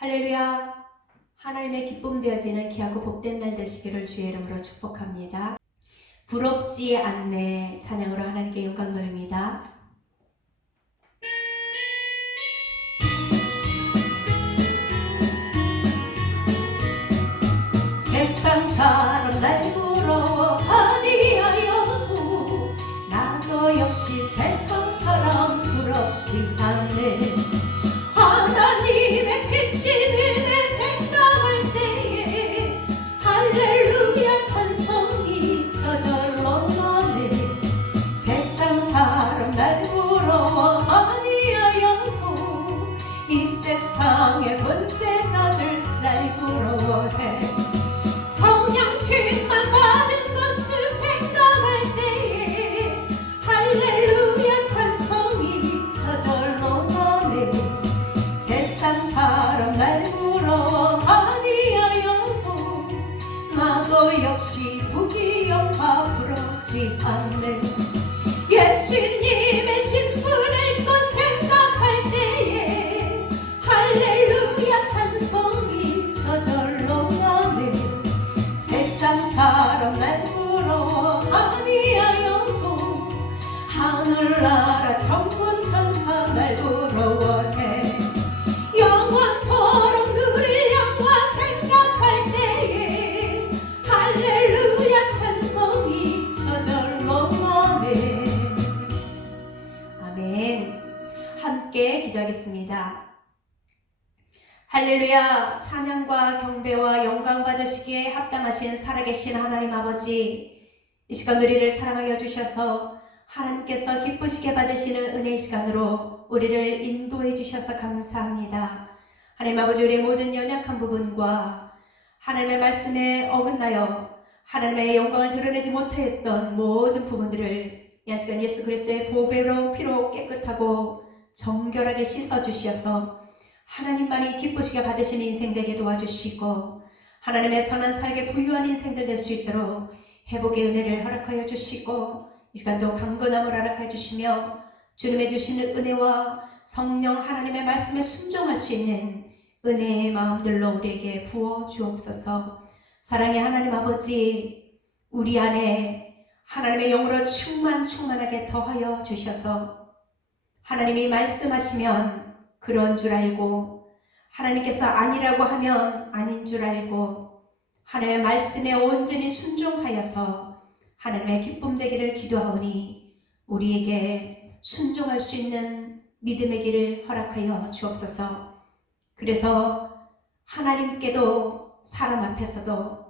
할렐루야. 하나님의 기쁨 되어지는 귀하고 복된 날 되시기를 주의 이름으로 축복합니다. 부럽지 않네 찬양으로 하나님께 영광 돌립니다. 세상 사람 날 부러워하니 하여도 나도 역시 세상 사람 부럽지 않네. 하나님의 계시는 내 생각할 때에 할렐루야 찬송이 저절로 나네. 세상 사람 날 부러워하니 하여도 이 세상의 권세자들 날 부러워해. 성령 충만 받은 것을 생각할 때에 할렐루야 찬송이 저절로 나네. 세상 사람 날 부러워하니 하여도 나도 역시 부귀영화 부럽지 않네. 예수님의 신부 될 것 생각할 때에 할렐루야 찬송이 저절로 나네. 세상 사람 날 부러워하니 하여도 하늘나라 천군 천사 날 부러워해. 영원토록 누릴 영화 생각할 때에 할렐루야 찬송이 저절로 나네. 아멘. 함께 기도하겠습니다. 할렐루야. 찬양과 경배와 영광 받으시기에 합당하신 살아계신 하나님 아버지, 이 시간 우리를 사랑하여 주셔서 하나님께서 기쁘시게 받으시는 은혜의 시간으로 우리를 인도해 주셔서 감사합니다. 하나님 아버지, 우리의 모든 연약한 부분과 하나님의 말씀에 어긋나여 하나님의 영광을 드러내지 못했던 모든 부분들을 이 시간 예수 그리스도의 보배로운 피로 깨끗하고 정결하게 씻어주셔서 하나님만이 기쁘시게 받으시는 인생 되게 도와주시고 하나님의 선한 사역에 부유한 인생들 될 수 있도록 회복의 은혜를 허락하여 주시고 이 시간도 강건함을 허락하여 주시며 주님의 주시는 은혜와 성령 하나님의 말씀에 순종할 수 있는 은혜의 마음들로 우리에게 부어 주옵소서. 사랑의 하나님 아버지, 우리 안에 하나님의 영으로 충만하게 더하여 주셔서 하나님이 말씀하시면 그런 줄 알고 하나님께서 아니라고 하면 아닌 줄 알고 하나님의 말씀에 온전히 순종하여서 하나님의 기쁨 되기를 기도하오니 우리에게 순종할 수 있는 믿음의 길을 허락하여 주옵소서. 그래서 하나님께도 사람 앞에서도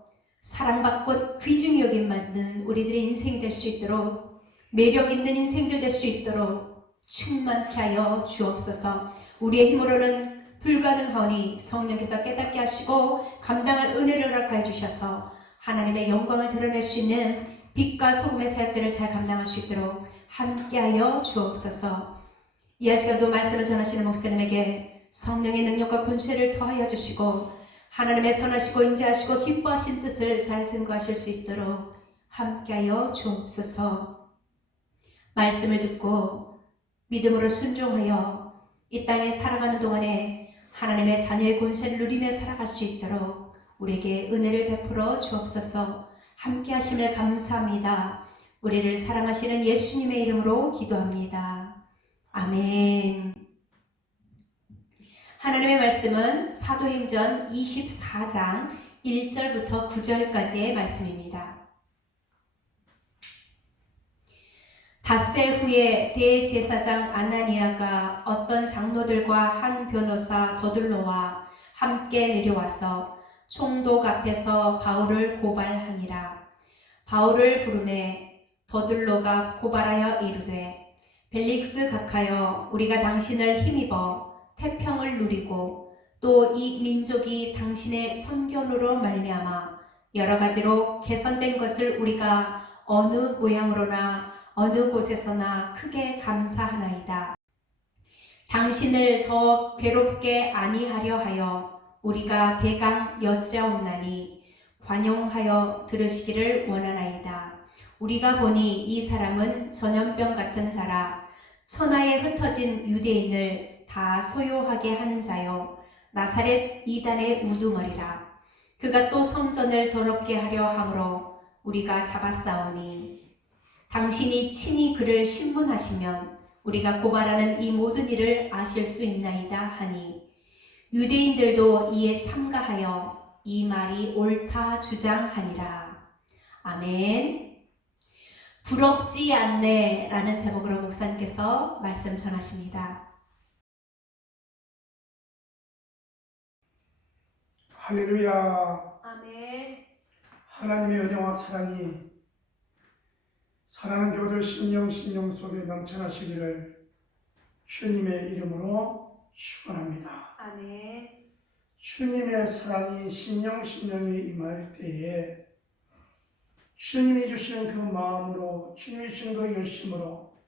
사랑받고 귀중히 여김받는 우리들의 인생이 될 수 있도록 매력 있는 인생들 될 수 있도록 충만케 하여 주옵소서. 우리의 힘으로는 불가능하오니 성령께서 깨닫게 하시고 감당할 은혜를 허락하여 주셔서 하나님의 영광을 드러낼 수 있는 빛과 소금의 사역들을 잘 감당할 수 있도록 함께하여 주옵소서. 이 시간도 말씀을 전하시는 목사님에게 성령의 능력과 권세를 더하여 주시고 하나님의 선하시고 인자하시고 기뻐하신 뜻을 잘 증거하실 수 있도록 함께하여 주옵소서. 말씀을 듣고 믿음으로 순종하여 이 땅에 살아가는 동안에 하나님의 자녀의 권세를 누리며 살아갈 수 있도록 우리에게 은혜를 베풀어 주옵소서. 함께 하심을 감사합니다. 우리를 사랑하시는 예수님의 이름으로 기도합니다. 아멘. 하나님의 말씀은 사도행전 24장 1절부터 9절까지의 말씀입니다. 닷새 후에 대제사장 아나니아가 어떤 장로들과 한 변호사 더둘로와 함께 내려와서 총독 앞에서 바울을 고발하니라. 바울을 부르매 더둘로가 고발하여 이르되 벨릭스 각하여 우리가 당신을 힘입어 태평을 누리고 또 이 민족이 당신의 선견으로 말미암아 여러 가지로 개선된 것을 우리가 어느 모양으로나 어느 곳에서나 크게 감사하나이다. 당신을 더 괴롭게 아니하려 하여 우리가 대강 여짜옵나니 관용하여 들으시기를 원하나이다. 우리가 보니 이 사람은 전염병 같은 자라 천하에 흩어진 유대인을 다 소요하게 하는 자요 나사렛 이단의 우두머리라. 그가 또 성전을 더럽게 하려 함으로 우리가 잡았사오니 당신이 친히 그를 신문하시면 우리가 고발하는 이 모든 일을 아실 수 있나이다 하니 유대인들도 이에 참가하여 이 말이 옳다 주장하니라. 아멘. 부럽지 않네 라는 제목으로 목사님께서 말씀 전하십니다. 할렐루야. 아멘. 하나님의 은혜와 사랑이 사랑하는 교들 심령 속에 넘쳐나시기를 주님의 이름으로 축원합니다. 아멘. 주님의 사랑이 심령에 임할 때에 주님이 주신 그 마음으로, 주님이 주신 그 열심으로,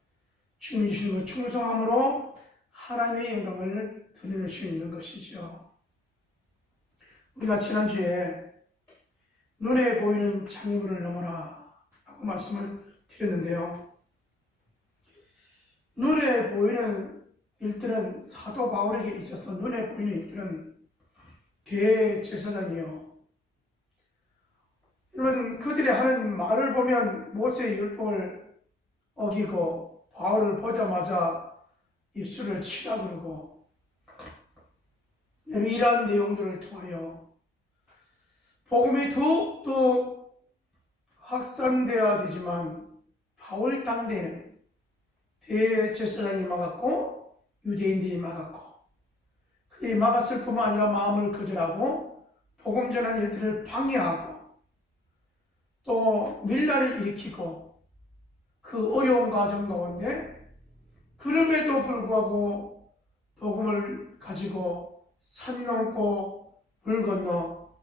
주님이 주신 그 충성함으로 하나님의 영광을 드릴 수 있는 것이죠. 우리가 지난주에 눈에 보이는 장애물을 넘어라 라고 말씀을 드렸는데요. 눈에 보이는 일들은 사도 바울에게 있어서 눈에 보이는 일들은 대제사장이요. 여러분, 그들이 하는 말을 보면 모세의 율법을 어기고 바울을 보자마자 입술을 치라 그러고, 이러한 내용들을 통하여 복음이 더욱더 확산되어야 되지만 바울 당대에는 대제사장이 막았고 유대인들이 막았고, 그들이 막았을 뿐만 아니라 마음을 거절하고 복음 전하는 일들을 방해하고 또 밀란을 일으키고 그 어려운 과정 가운데 그럼에도 불구하고 복음을 가지고 산 넘고 물 건너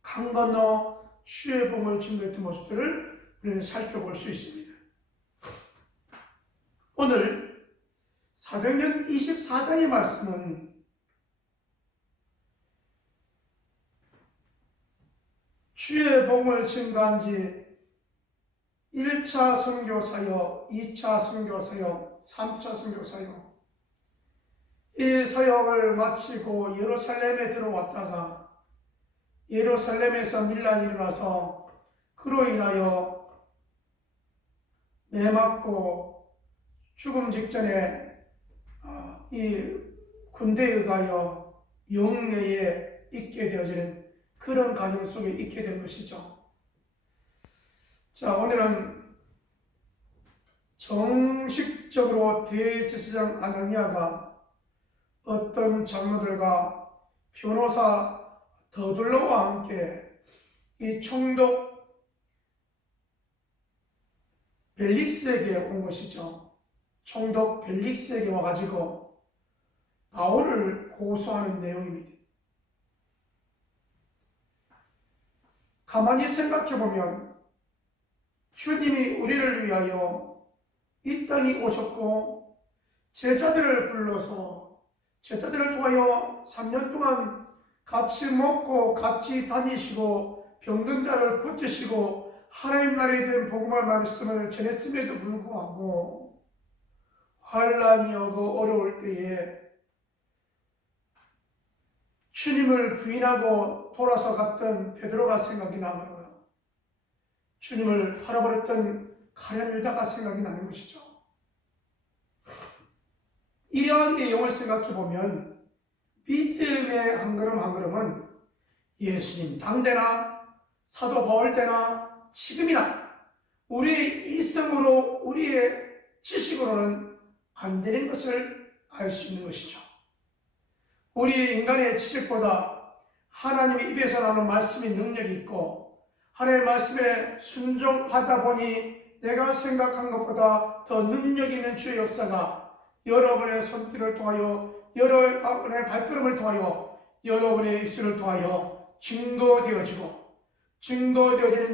강 건너 주의 복음을 증거했던 모습들을 우리는 살펴볼 수 있습니다. 오늘 사도행전 24장의 말씀은 주의 복음을 증거한 지 1차 선교사역, 2차 선교사역, 3차 선교사역, 이 사역을 마치고 예루살렘에 들어왔다가 예루살렘에서 밀란이 일어나서 그로 인하여 매맞고 죽음 직전에 이 군대에 의하여 영내에 있게 되어지는 그런 과정 속에 있게 된 것이죠. 자, 오늘은 정식적으로 대제사장 아나니아가 어떤 장로들과 변호사 더둘러와 함께 이 총독 벨릭스에게 온 것이죠. 총독 벨릭스에게 와가지고 바울을 고소하는 내용입니다. 가만히 생각해보면 주님이 우리를 위하여 이 땅에 오셨고 제자들을 불러서 제자들을 통하여 3년 동안 같이 먹고 같이 다니시고 병든 자를 고치시고 하나님 나라에 대한 복음의 말씀을 전했음에도 불구하고 환난이 오고 어려울 때에 주님을 부인하고 돌아서 갔던 베드로가 생각이 나고요. 주님을 팔아버렸던 가룟 유다가 생각이 나는 것이죠. 이러한 내용을 생각해보면 믿음의 한 걸음 한 걸음은 예수님 당대나 사도 바울 때나 지금이나 우리의 이성으로 우리의 지식으로는 안 되는 것을 알 수 있는 것이죠. 우리 인간의 지식보다 하나님의 입에서 나오는 말씀이 능력이 있고 하나님의 말씀에 순종하다 보니 내가 생각한 것보다 더 능력 있는 주의 역사가 여러분의 손길을 통하여 여러분의 발걸음을 통하여 여러분의 입술을 통하여 증거되어지는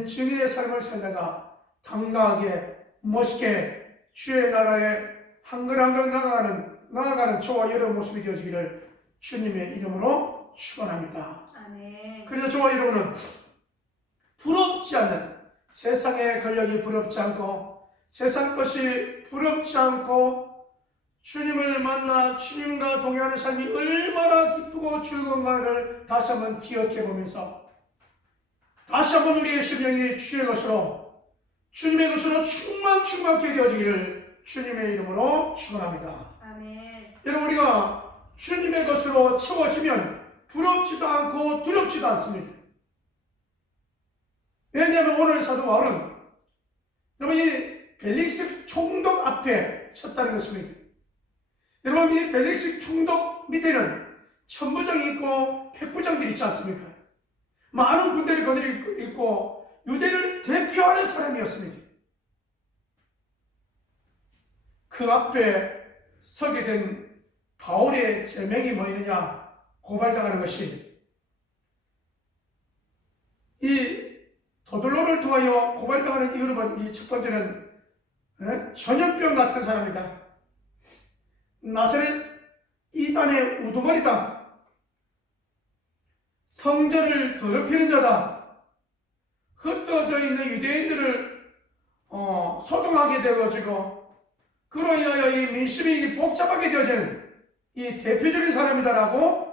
증인의 삶을 살다가 당당하게 멋있게 주의 나라에 한 걸 한 걸 나아가는 저와 여러분 모습이 되어지기를 주님의 이름으로 축원합니다. 아멘. 그래서 저와 여러분은 부럽지 않는 세상의 권력이 부럽지 않고 세상 것이 부럽지 않고 주님을 만나 주님과 동행하는 삶이 얼마나 기쁘고 즐거운가를 다시 한번 기억해 보면서 다시 한번 우리의 심령이 주의 것으로 주님의 것으로 충만케 되어지기를 주님의 이름으로 축원합니다. 아멘. 여러분, 우리가 주님의 것으로 채워지면 부럽지도 않고 두렵지도 않습니다. 왜냐하면 오늘 사도 바울은 여러분 이 벨릭스 총독 앞에 섰다는 것입니다. 여러분, 이 벨릭스 총독 밑에는 천부장이 있고 백부장들이 있지 않습니까? 많은 군대를 있고 유대를 대표하는 사람이었습니다. 그 앞에 서게 된 바울의 제명이 뭐였느냐? 고발당하는 것이 이 도돌로를 통하여 고발당하는 이유로 첫 번째는 전염병 같은 사람이다. 나사렛 이단의 우두머리다. 성전을 더럽히는 자다. 흩어져 있는 유대인들을 소동하게 되어지고 그로 인하여 이 민심이 복잡하게 되어진 이 대표적인 사람이다라고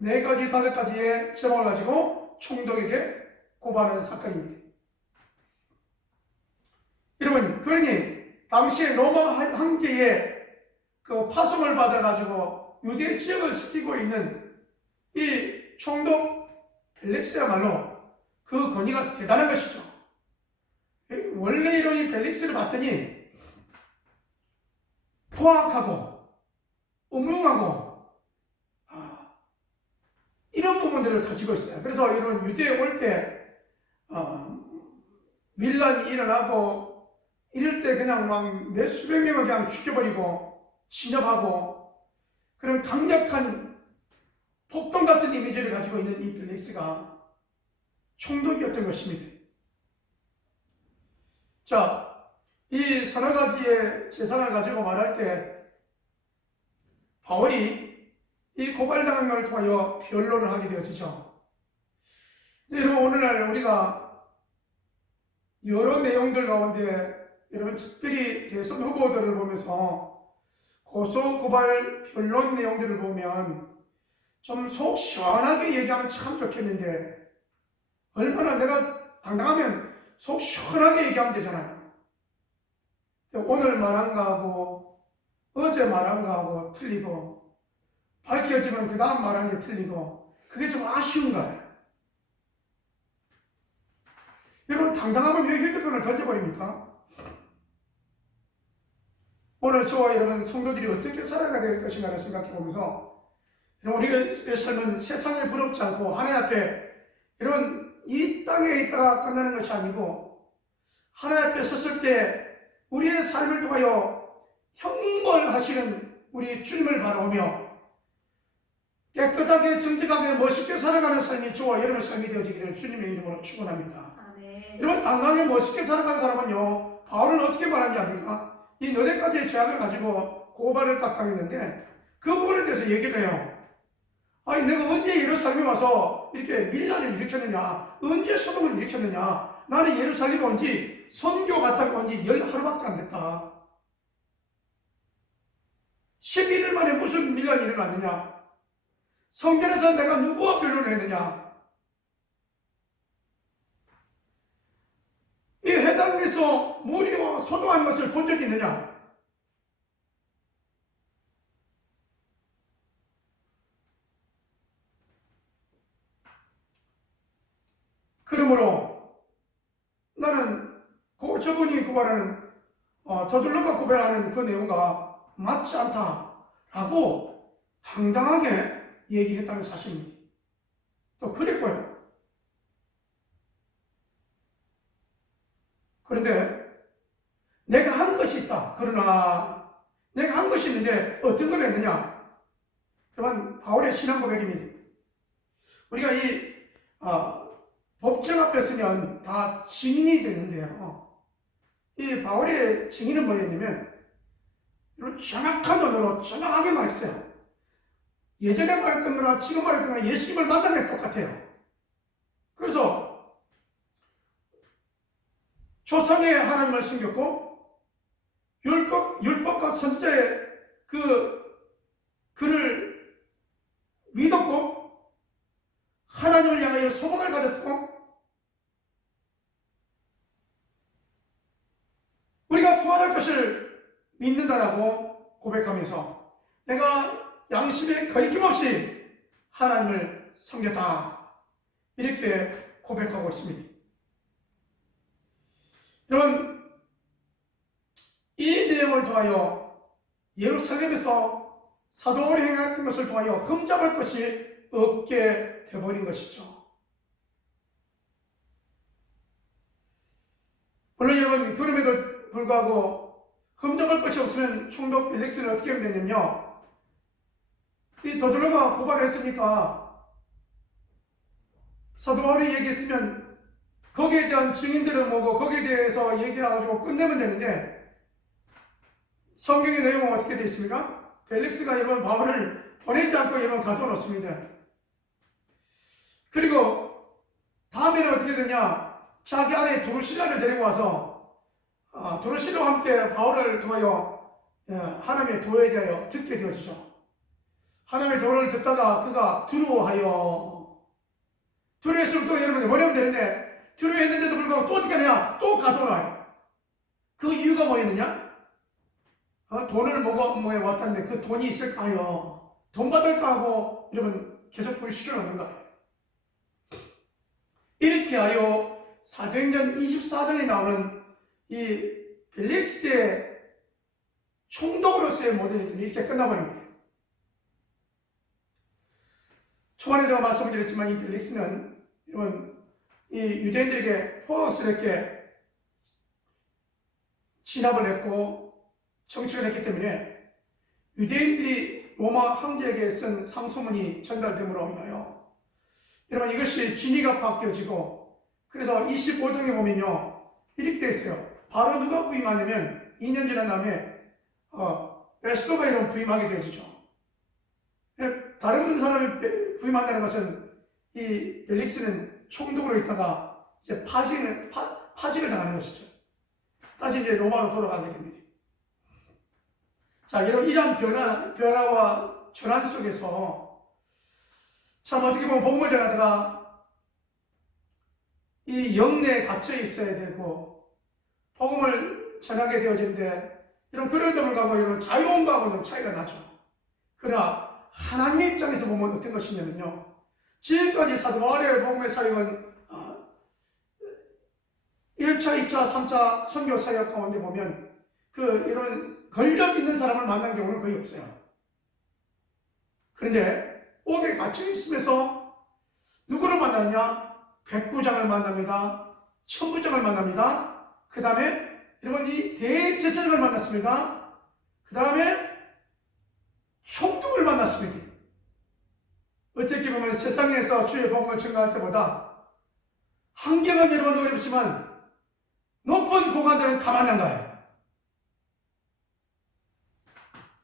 4가지, 5가지의 제목을 가지고 총독에게 고발하는 사건입니다. 여러분, 그러니 당시에 로마 황제의 그 파송을 받아가지고 유대 지역을 지키고 있는 이 총독 벨릭스야말로 그 권위가 대단한 것이죠. 원래 이런 이 벨릭스를 봤더니 포악하고 음흉하고 이런 부분들을 가지고 있어요. 그래서 이런 유대에 올 때 밀란이 일어나고 이럴 때 그냥 막 몇수백 명을 그냥 죽여버리고 진압하고 그런 강력한 폭동 같은 이미지를 가지고 있는 이 벨릭스가 총독이었던 것입니다. 자, 이 서너 가지의 재산을 가지고 말할 때 바울이 이 고발당한 것을 통하여 변론을 하게 되어지죠. 근데 여러분, 오늘날 우리가 여러 내용들 가운데 여러분 특별히 대선 후보들을 보면서 고소, 고발, 변론 내용들을 보면 좀 속 시원하게 얘기하면 참 좋겠는데 얼마나 내가 당당하면 속 시원하게 얘기하면 되잖아요. 오늘 말한 거하고 어제 말한 거하고 틀리고 밝혀지면 그 다음 말한 게 틀리고 그게 좀 아쉬운 거예요. 여러분, 당당하면 왜 휴대폰을 던져버립니까? 오늘 저와 여러분 성도들이 어떻게 살아가야 될 것인가를 생각해 보면서 우리의 삶은 세상에 부럽지 않고 하나님 앞에 여러분 이 땅에 있다가 끝나는 것이 아니고 하나님 앞에 섰을 때 우리의 삶을 통하여 형벌하시는 우리 주님을 바라보며 깨끗하게 정직하게 멋있게 살아가는 삶이 저와 여러분의 삶이 되어지기를 주님의 이름으로 축원합니다. 아멘. 여러분, 당당하게 멋있게 살아가는 사람은요, 바울은 어떻게 말하는지 압니까? 이 4가지의 죄악을 가지고 고발을 딱 당했는데 그 부분에 대해서 얘기를 해요. 아니, 내가 언제 예루살렘에 와서 이렇게 밀란을 일으켰느냐, 언제 소동을 일으켰느냐, 나는 예루살렘에 온 지 선교 갔다가 온 지 10하루밖에 안 됐다. 11일 만에 무슨 밀란이 일어났느냐, 성전에서 내가 누구와 변론을 했느냐, 이 해당에서 무리와 소동하는 것을 본 적이 있느냐? 그러므로 나는 저분이 고발하는 더둘러가 고발하는 그 내용과 맞지 않다라고 당당하게 얘기했다는 사실입니다. 또 그랬고요. 그런데 내가 한 것이 있다. 그러나 내가 한 것이 있는데 어떤 걸 했느냐? 그러면 바울의 신앙 고백입니다. 우리가 이 법정 앞에 서면 다 증인이 되는데요. 이 바울의 증인은 뭐였냐면 이런 정확한 언어로 정확하게 말했어요. 예전에 말했던 거나 지금 말했던 거나 예수님을 만나면 똑같아요. 그래서 조상의 하나님을 숨겼고 율법과 선지자의 그를 믿었고 하나님을 향하여 소망을 가졌고 우리가 부활할 것을 믿는다라고 고백하면서 내가 양심에 거리낌 없이 하나님을 섬겼다 이렇게 고백하고 있습니다. 여러분, 이 내용을 통하여 예루살렘에서 사도 바울이 행했던 것을 통하여 흠잡을 것이 없게 되어버린 것이죠. 물론 여러분, 그럼에도 불구하고 흠잡을 것이 없으면 총독 벨릭스는 어떻게 하면 되냐면요, 이 도들로가 고발을 했으니까 사도 바울이 얘기했으면 거기에 대한 증인들을 모으고 거기에 대해서 얘기해가지고 끝내면 되는데 성경의 내용은 어떻게 되어 있습니까? 벨릭스가 이번 바울을 보내지 않고 이번 가둬놓습니다. 그리고 다음에는 어떻게 되냐, 자기 아내 도르실라를 데리고 와서 도르실라와 함께 바울을 통하여 하나님의 도에 대하여 듣게 되어지죠. 하나님의 도를 듣다가 그가 두려워했으면 또 여러분이 뭐냐면 되는데 두려워했는데도 불구하고 또 어떻게 하냐, 또 가둬놔요. 그 이유가 뭐였느냐? 돈을 모에 왔다는데 그 돈이 있을까요? 돈 받을까 하고 여러분 계속 불 시켜놓는 거예요. 이렇게 하여 사도행전 24장에 나오는 이 벨릭스의 총독으로서의 모든 일들이 이렇게 끝나버립니다. 초반에 제가 말씀드렸지만 이 벨릭스는 여러분 이 유대인들에게 포악스럽게 진압을 했고 정치를 했기 때문에 유대인들이 로마 황제에게 쓴 상소문이 전달됨으로 인하여 여러분 이것이 진위가 바뀌어지고 그래서 25장에 보면요 이렇게 되어 있어요. 바로 누가 부임하냐면 2년 지난 다음에 베스도가 이런 부임하게 되어지죠. 다른 사람이 부임한다는 것은 이 벨릭스는 총독으로 있다가 이제 파직을 당하는 것이죠. 다시 이제 로마로 돌아가게 됩니다. 자, 여러분 이러한 변화와 전환 속에서 참 어떻게 보면 복음을 전하다가 이 영내에 갇혀 있어야 되고 복음을 전하게 되어지는데 이런 그럼에도 불구하고 이런 자유한 거하고는 차이가 나죠. 그러나 하나님의 입장에서 보면 어떤 것이냐면요, 지금까지 사도 바울의 복음의 사역은 1차, 2차, 3차 선교 사역 가운데 보면 이런 권력 있는 사람을 만난 경우는 거의 없어요. 그런데 옥에 갇혀 있으면서 누구를 만나느냐? 백부장을 만납니다. 천부장을 만납니다. 그 다음에 여러분 이 대제사장을 만났습니다. 그 다음에 총독을 만났습니다. 어떻게 보면 세상에서 주의 복음을 전가할 때보다 환경은 여러분 어렵지만 높은 고관들은 다 만난 거예요.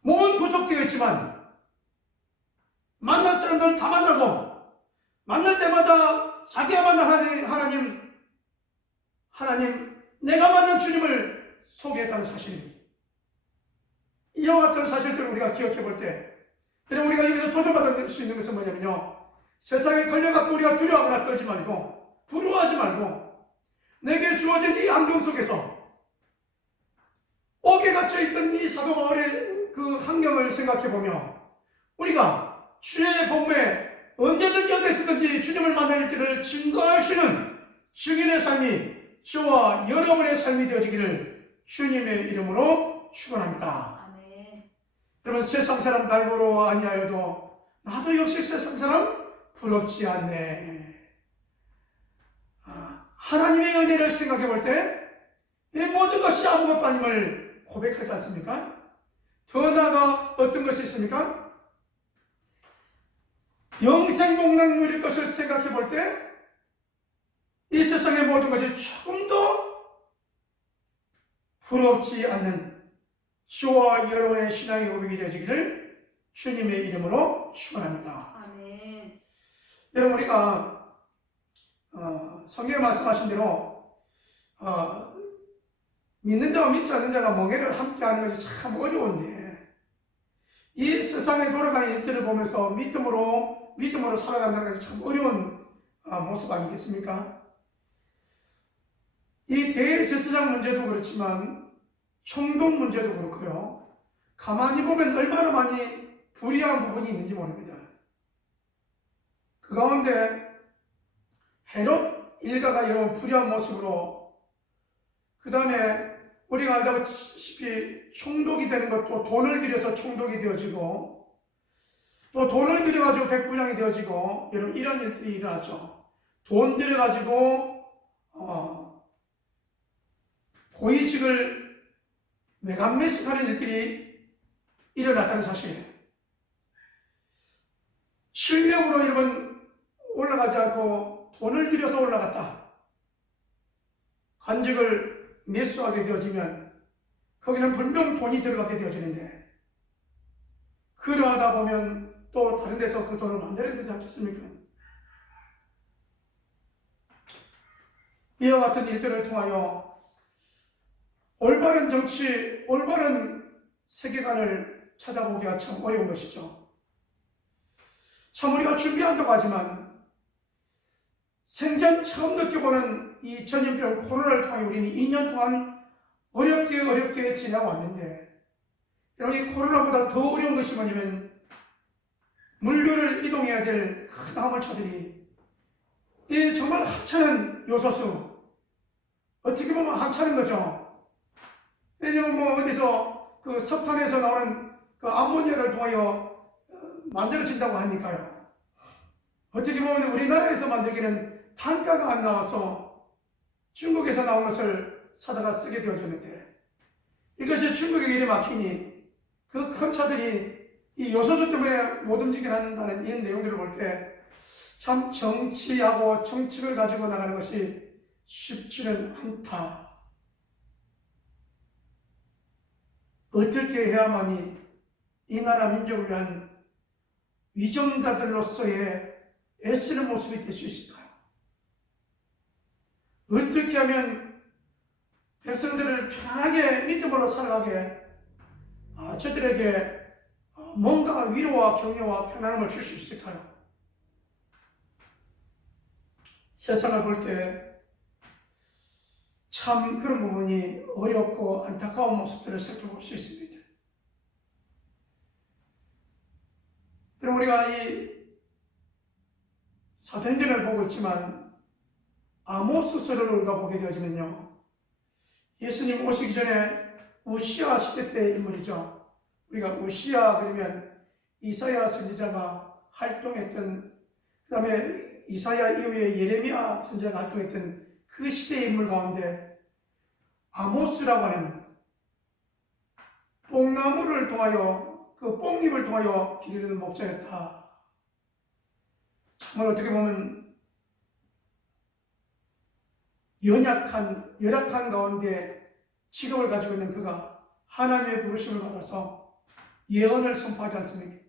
몸은 구속되어 있지만 만날 사람들은 다 만나고 만날 때마다 자기가 만난 하나님 내가 만난 주님을 소개했다는 사실입니다. 이와 같은 사실들을 우리가 기억해 볼 때 여러분 우리가 여기서 도전받을 수 있는 것은 뭐냐면요, 세상에 걸려갖고 우리가 두려워하거나 떨지 말고 부러워하지 말고 내게 주어진 이 환경 속에서 옥에 갇혀있던 이 사도 바울의 그 환경을 생각해보며 우리가 주의 복음에 언제든지 어디서든지 주님을 만날 때를 증거할 수 있는 증인의 삶이 저와 여러분의 삶이 되어지기를 주님의 이름으로 축원합니다. 아멘. 여러분 세상 사람 날 보러 아니하여도 나도 역시 세상 사람 부럽지 않네. 하나님의 은혜를 생각해 볼 때 이 모든 것이 아무것도 아님을 고백하지 않습니까? 더 나아가 어떤 것이 있습니까? 영생복락 누릴 것을 생각해 볼 때 이 세상의 모든 것이 조금도 부럽지 않는 저와 여러분의 신앙의 고백이 되어지기를 주님의 이름으로 축원합니다. 아멘. 여러분 우리가 성경에 말씀하신 대로 믿는 자와 믿지 않는 자가 멍에를 함께 하는 것이 참 어려운데 이 세상에 돌아가는 일들을 보면서 믿음으로 살아간다는 것이 참 어려운 모습 아니겠습니까? 이 대제사장 문제도 그렇지만 총돈 문제도 그렇고요. 가만히 보면 얼마나 많이 불의한 부분이 있는지 모릅니다. 그 가운데 헤롯 일가가 이런 불의한 모습으로, 그 다음에 우리가 알다시피 총독이 되는 것도 돈을 들여서 총독이 되어지고, 또 돈을 들여가지고 백부장이 되어지고, 여러분 이런 일들이 일어나죠. 돈 들여가지고 고위직을 매간매식하는 일들이 일어났다는 사실이에요. 실력으로 여러분 올라가지 않고 돈을 들여서 올라갔다. 관직을 매수하게 되어지면 거기는 분명 돈이 들어가게 되어지는데, 그러하다 보면 또 다른 데서 그 돈을 만들어야 되지 않겠습니까? 이와 같은 일들을 통하여 올바른 정치, 올바른 세계관을 찾아보기가 참 어려운 것이죠. 참 우리가 준비한다고 하지만 생전 처음 느껴보는 이 전염병 코로나를 통해 우리는 2년 동안 어렵게 지나고 왔는데, 여러분 이 코로나보다 더 어려운 것이 뭐냐면 물류를 이동해야 될 큰 화물차들이 이 정말 하찮은 요소수, 어떻게 보면 하찮은 거죠. 왜냐면 뭐 어디서 그 석탄에서 나오는 그 암모니아를 통하여 만들어진다고 하니까요. 어떻게 보면 우리나라에서 만들기는 단가가 안 나와서 중국에서 나온 것을 사다가 쓰게 되어졌는데, 이것이 중국에 이리 막히니 그 큰 차들이 이 요소수 때문에 못 움직이게 한다는 이 내용들을 볼 때 참 정치하고 정책을 가지고 나가는 것이 쉽지는 않다. 어떻게 해야만이 이 나라 민족을 위한 위정자들로서의 애쓰는 모습이 될 수 있을까요? 어떻게 하면 백성들을 편안하게 믿음으로 살아가게 저들에게 뭔가 위로와 격려와 편안함을 줄 수 있을까요? 세상을 볼 때 참 그런 부분이 어렵고 안타까운 모습들을 살펴볼 수 있습니다. 그럼 우리가 이 사도행전을 보고 있지만 아모스서를 우리가 보게 되어지면요, 예수님 오시기 전에 우시야 시대 때의 인물이죠. 우리가 우시야 그러면 이사야 선지자가 활동했던, 그 다음에 이사야 이후에 예레미야 선지자가 활동했던 그 시대의 인물 가운데 아모스라고 하는 뽕나무를 통하여, 그 뽕잎을 통하여 기르는 목자였다. 정말 어떻게 보면 열악한 가운데 직업을 가지고 있는 그가 하나님의 부르심을 받아서 예언을 선포하지 않습니까?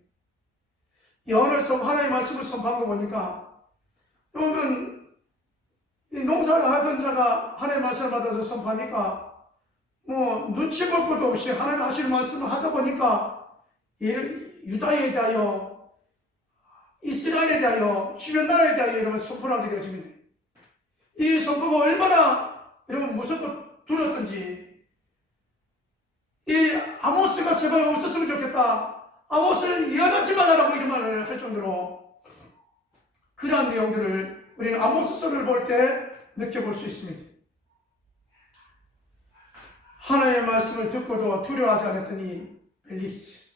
하나님의 말씀을 선포한 거 보니까, 여러분 이 농사를 하던 자가 하나님의 말씀을 받아서 선포하니까 뭐 눈치 볼 것도 없이 하나님 하시는 말씀을 하다 보니까 유다에 대하여, 이스라엘에 대하여, 주변 나라에 대하여 여러분 선포를 하게 되어집니다. 이 선포가 얼마나 여러분 무섭고 두렵던지, 이 아모스가 제발 없었으면 좋겠다, 아모스는 예언하지 말라라고 이런 말을 할 정도로 그러한 내용들을 우리는 아모스서를 볼 때 느껴볼 수 있습니다. 하나님의 말씀을 듣고도 두려워하지 않았던 이 벨리스,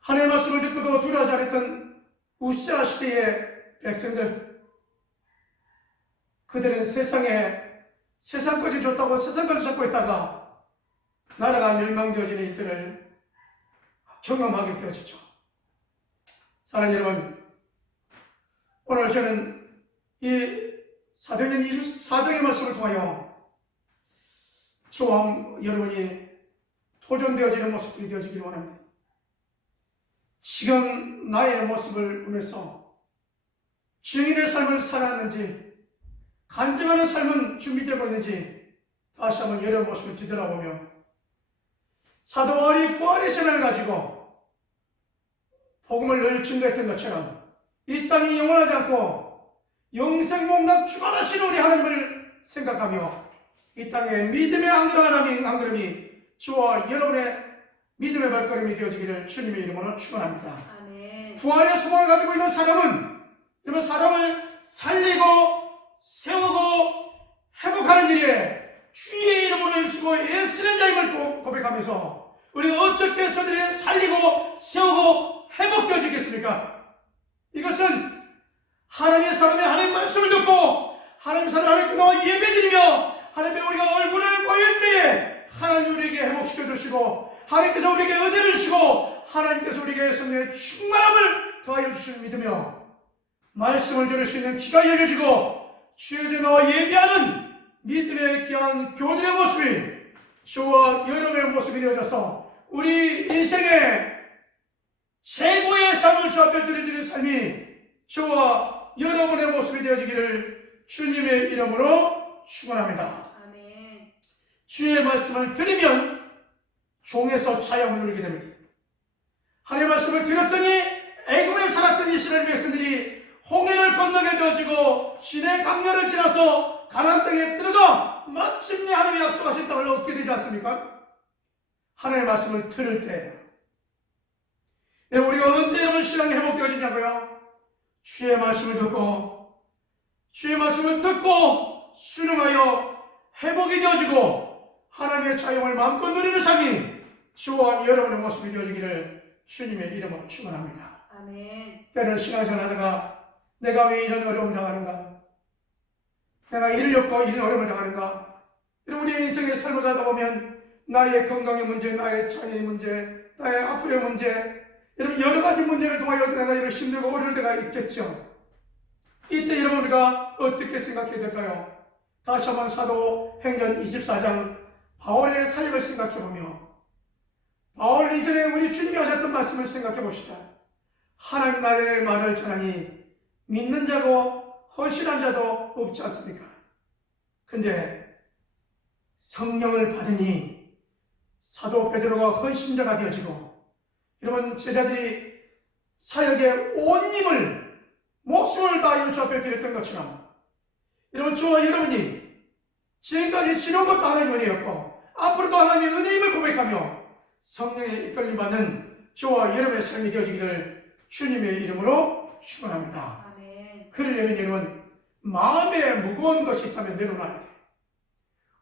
하나님의 말씀을 듣고도 두려워하지 않았던 우시아 시대의 백성들, 그들은 세상 것이 좋다고 세상 것을 찾고 있다가 나라가 멸망되어지는 일들을 경험하게 되어지죠. 사랑하는 여러분, 오늘 저는 이 사도행전 24장의 말씀을 통하여 저와 여러분이 도전되어지는 모습들이 되어지길 원합니다. 지금 나의 모습을 보면서 증인의 삶을 살았는지, 간증하는 삶은 준비되고 있는지 다시 한번 여러 모습을 뒤돌아보며 사도 바울이 부활의 신을 가지고 복음을 늘 증거했던 것처럼 이 땅이 영원하지 않고 영생목락 주관하시는 우리 하나님을 생각하며 이 땅에 믿음의 한 걸음이 주와 여러분의 믿음의 발걸음이 되어지기를 주님의 이름으로 축원합니다. 아멘. 부활의 소망을 가지고 있는 사람은 여러분 사람을 살리고 세우고 회복하는 일에 주의 이름으로 힘쓰고 애쓰는 자임을 고백하면서 우리가 어떻게 저들이 살리고 세우고 회복되어지겠습니까? 이것은 하나님의 사람의 하나님의 말씀을 듣고 하나님의 사람의 하나님께 나와 예배드리며 하나님의 우리가 얼굴을 보일 때에 하나님 우리에게 회복시켜 주시고 하나님께서 우리에게 은혜를 주시고 하나님께서 우리에게 성령의 충만함을 더하여 주시는 믿으며 말씀을 들을 수 있는 귀가 열려지고 주의 전에 나와 예배하는 믿음의 귀한 교들의 모습이 저와 여러분의 모습이 되어져서 우리 인생의 최고의 삶을 주 앞에 드려지는 삶이 저와 여러분의 모습이 되어지기를 주님의 이름으로 축원합니다. 아멘. 주의 말씀을 들으면 종에서 자유함을 누리게 됩니다. 하나님의 말씀을 들었더니 애굽에 살았던 이스라엘 백성들이 홍해를 건너게 되어지고 신의 강렬을 지나서 가나안 땅에 들어가 마침내 하나님의 약속하신 땅을 얻게 되지 않습니까? 하나님의 말씀을 들을 때 우리가 언제 여러분 신앙이 회복되어지냐고요? 주의 말씀을 듣고 순응하여 회복이 되어지고 하나님의 자유함을 마음껏 누리는 삶이 저와 여러분의 모습이 되어지기를 주님의 이름으로 축원합니다. 아멘. 때로는 신앙생활 하다가 내가 왜 이런 어려움을 당하는가? 내가 이를 겪고 이런 어려움을 당하는가? 우리 인생의 삶을 가다 보면 나의 건강의 문제, 나의 장애의 문제, 나의 아픔의 문제, 여러 가지 문제를 통하여 내가 이런 힘들고 어려울 때가 있겠죠. 이때 여러분 우리가 어떻게 생각해야 될까요? 다시 한번 사도행전 24장 바울의 사역을 생각해보며 바울 이전에 우리 주님이 하셨던 말씀을 생각해 봅시다. 하나님 나라의 말을 전하니 믿는 자고 헌신한 자도 없지 않습니까? 근데 성령을 받으니 사도 베드로가 헌신자가 되어지고 여러분 제자들이 사역에 온 힘을 목숨을 다하여 주 앞에 드렸던 것처럼 여러분 저와 여러분이 지금까지 지내온 것도 하나님의 은혜였고 앞으로도 하나님의 은혜임을 고백하며 성령의 이끌림 받는 저와 여러분의 삶이 되어지기를 주님의 이름으로 축원합니다. 그러려면 여러분 마음에 무거운 것이 있다면 내려놔야 돼.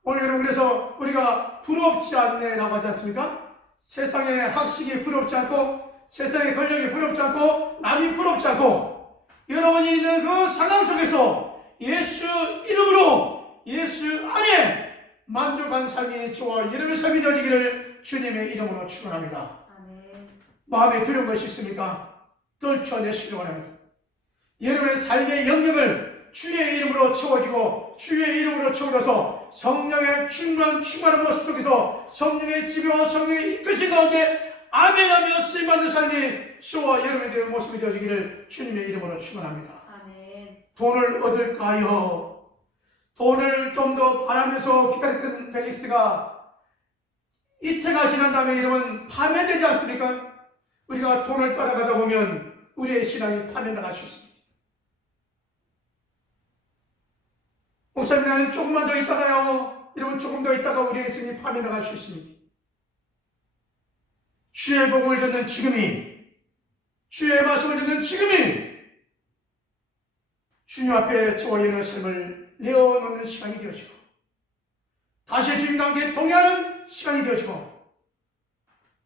오늘 여러분 그래서 우리가 부럽지 않네라고 하지 않습니까? 세상의 학식이 부럽지 않고 세상의 권력이 부럽지 않고 남이 부럽지 않고 여러분이 있는 그 상황 속에서 예수 이름으로 예수 안에 만족한 삶이 저와 여러분의 삶이 되어지기를 주님의 이름으로 축원합니다. 마음에 두려운 것이 있습니까? 떨쳐내시기 원합니다. 여러분의 삶의 영역을 주의 이름으로 채워지고 주의 이름으로 채워져서 성령의 충만한 모습 속에서 성령의 지배와 성령의 이끄신 가운데 아멘하며 쓰임받는 삶이 저와 여러분의 모습이 되어지기를 주님의 이름으로 축원합니다. 돈을 얻을까요? 돈을 좀 더 바라면서 기다렸던 벨릭스가 이태가 지난 다음에 여러분 파멸되지 않습니까? 우리가 돈을 따라가다 보면 우리의 신앙이 파멸당할 수 있습니다. 목사님 나는 조금만 더 있다가요. 여러분 조금 더 있다가 우리의 인생이 파멸당할 수 있습니다. 주의 복음을 듣는 지금이 주의 말씀을 듣는 지금이 주님 앞에 저와 여러분의 삶을 내어놓는 시간이 되어지고 다시 주님과 함께 동행하는 시간이 되어지고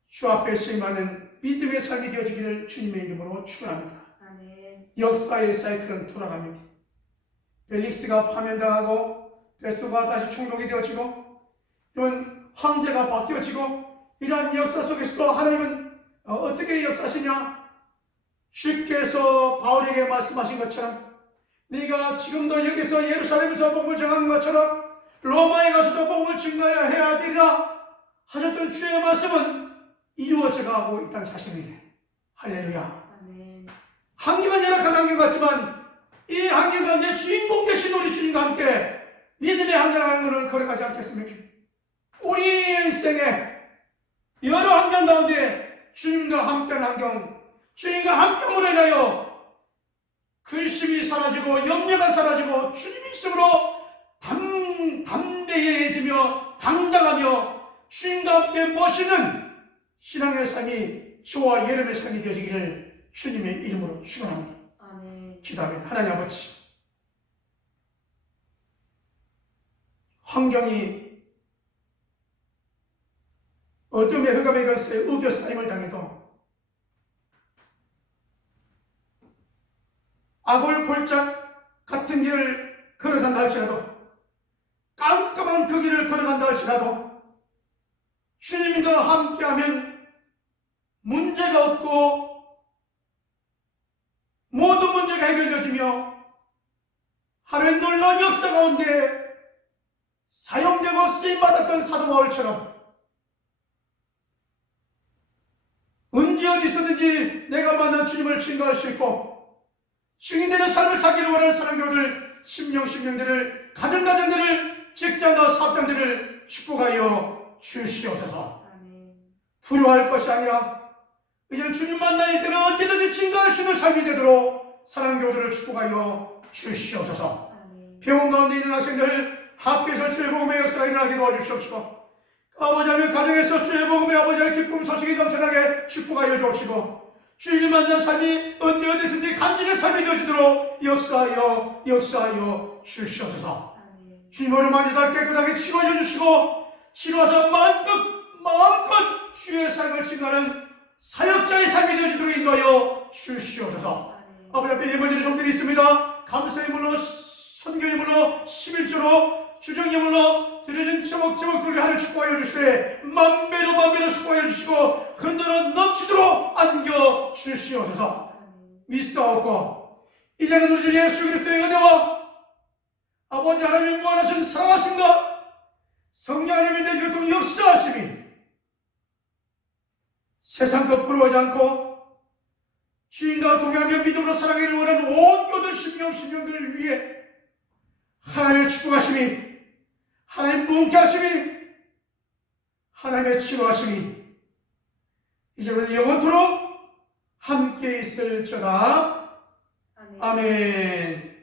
주 앞에 쓰임받는 믿음의 삶이 되어지기를 주님의 이름으로 축원합니다. 역사의 사이클은 돌아갑니다. 벨릭스가 파면당하고 베스토가 다시 총독이 되어지고 이런 황제가 바뀌어지고 이러한 역사 속에서도 하나님은 어떻게 역사하시냐? 주께서 바울에게 말씀하신 것처럼 네가 지금도 여기서 예루살렘에서 복음을 전하는 것처럼 로마에 가서도 복음을 증거해야 해야 되리라 하셨던 주의 말씀은 이루어져 가고 있다는 사실입니다. 할렐루야. 한계만 열악한 한계 같지만 이 한계 가운데 주인공 되신 우리 주님과 함께 믿음의 한계라는 것을 걸어가지 않겠습니까? 우리 인생에 여러 환경 가운데 주님과 함께한 환경, 주님과 함께함으로 인하여 근심이 사라지고 염려가 사라지고 주님이 있으므로 담대해지며 당당하며 주님과 함께 멋있는 신앙의 삶이 저와 여러분의 삶이 되어지기를 주님의 이름으로 축원합니다. 아멘. 기도합니다. 하나님 아버지, 환경이 어둠의 흑암의 것에 우겨싸임을 당해도 아골골짝 같은 길을 걸어간다 할지라도 깜깜한 그 길을 걸어간다 할지라도 주님과 함께하면 문제가 없고 모든 문제가 해결되어지며 하루의 놀라운 역사 가운데 사용되고 쓰임받았던 사도 바울처럼 언제 어디서든지 내가 만난 주님을 증거할 수 있고 증인되는 삶을 살기를 원하는 사랑교들 심령들을 가정들을 직장과 사업장들을 축복하여 주시옵소서. 두려워할 것이 아니라 이제 주님 만날 때는 언제든지 증거할 수 있는 삶이 되도록 사랑교들을 축복하여 주시옵소서. 병원 가운데 있는 학생들 학교에서 주의 복음의 역사가 일어나게 도와주시옵시고 아버지 하나님 가정에서 주의 복음의 아버지의 기쁨 소식이 넘쳐나게 축복하여 주옵시고 주님을 만난 삶이 언제 어디서든지 간절한 삶이 되어지도록 역사하여 주시옵소서. 주님으로 만지다 깨끗하게 치료해 주시고 치료하사 마음껏 주의 삶을 증거하는 사역자의 삶이 되어지도록 인도하여 주시옵소서. 아버지 앞에 예물 드리는 종들이 있습니다. 감사의 물로 선교의 물로 11조로 주정의 물로 드려진 제목들을 하늘 축복하여 주시되 만배로 축복하여 주시고 흔들어 넘치도록 안겨 주시옵소서. 믿사옵고 이제는 우리 주 예수 그리스도의 은혜와 아버지 하나님 원하신 사랑하심과 성령 하나님의 내 교통 역사하심이 세상 것 부러워하지 않고 주인과 동행하며 믿음으로 사랑하기를 원하는 온 교들 심령들 위해 하나님의 축복하심이 하나님의 뭉케하심이 하나님의 치료하심이 이제부터 영원토록 함께 있을지어다. 아멘.